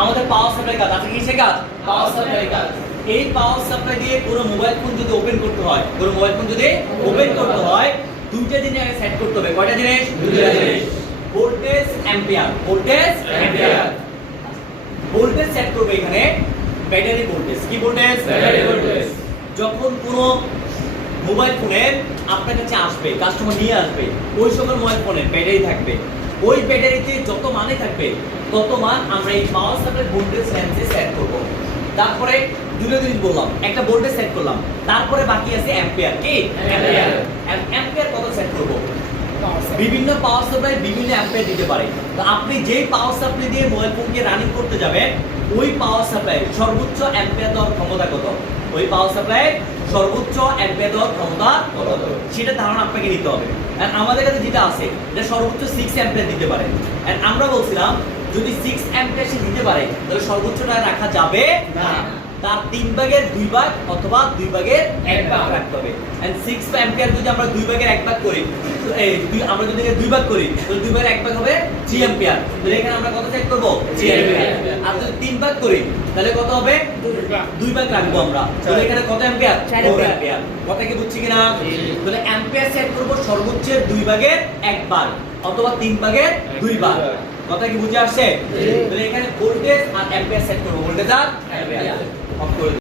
আমাদের power supply কাজ আছে, কিসের কাজ? পাওয়ার সাপ্লাই কাজ। এই পাওয়ার সাপ্লাই দিয়ে পুরো মোবাইল ফোন যদি ওপেন করতে হয়, পুরো মোবাইল ফোন যদি ওপেন করতে হয়, দুইটা জিনিস আগে সেট করতে হবে। কয়টা জিনিস? দুইটা জিনিস। Voltage ampere, voltage ampere. Voltage set করবে এখানে ব্যাটারি ভোল্টেজ। কি ভোল্টেজ? Battery voltage. যখন পুরো মোবাইল ফোনে আপনার কাছে আসবে, কাস্টমার নিয়ে আসবে, ওই সকল মোবাইল ফোনে ব্যাটারি থাকবে, ওই ব্যাটারিতে যত মানে থাকবে তত মান আমরা এই পাওয়ার সাপ্লাই ভোল্টেজ রেঞ্জে সেট করব। তারপরে দুটো জিনিস বললাম, একটা ভোল্টেজ সেট করলাম, তারপরে বাকি আছে অ্যাম্পিয়ার। কি অ্যাম্পিয়ার? অ্যাম্পিয়ার কত সেট করব? বিভিন্ন পাওয়ার সাপ্লাই বিভিন্ন অ্যাম্পিয়ার দিতে পারে। তো আপনি যেই পাওয়ার সাপ্লাই দিয়ে মোবাইল ফোনকে রানিং করতে যাবেন, ওই পাওয়ার সাপ্লাই সর্বোচ্চ অ্যাম্পিয়ার দেওয়ার ক্ষমতা কত, ওই পাওয়ার সাপ্লাই সর্বোচ্চ অ্যাম্পিয়ার দেওয়ার ক্ষমতা কত, সেটা ধারণা আপনাকে নিতে হবে। এন্ড আমাদের কাছে যেটা আছে এটা সর্বোচ্চ 6 অ্যাম্পিয়ার দিতে পারে। এন্ড আমরা বলছিলাম যদি 6 অ্যাম্পিয়ার সে দিতে পারে তাহলে সর্বোচ্চটা রাখা যাবে না, তার 3 ভাগের 2 ভাগ অথবা 2 ভাগের 1 ভাগ রাখতে হবে। এন্ড 6 অ্যাম্পিয়ার যদি আমরা 2 ভাগের 1 ভাগ করি, আমরা যদি 2 ভাগ করি তাহলে 2 ভাগের 1 ভাগ হবে 3 অ্যাম্পিয়ার। তাহলে এখানে আমরা কত সেট করব? 3 অ্যাম্পিয়ার। আর যদি 3 ভাগ করি তাহলে কত হবে? 2 ভাগ রাখবো আমরা। তাহলে এখানে কত অ্যাম্পিয়ার? 4 অ্যাম্পিয়ার। কথা কি বুঝছি কিনা? তাহলে অ্যাম্পিয়ার সেট করব সর্বোচ্চ 2 ভাগের 1 ভাগ অথবা 3 ভাগের 2 ভাগ। কথা কি বুঝে আসছে? তাহলে এখানে ভোল্টেজ আর অ্যাম্পিয়ার সেট করব, ভোল্টেজ আর অ্যাম্পিয়ার। অফ করে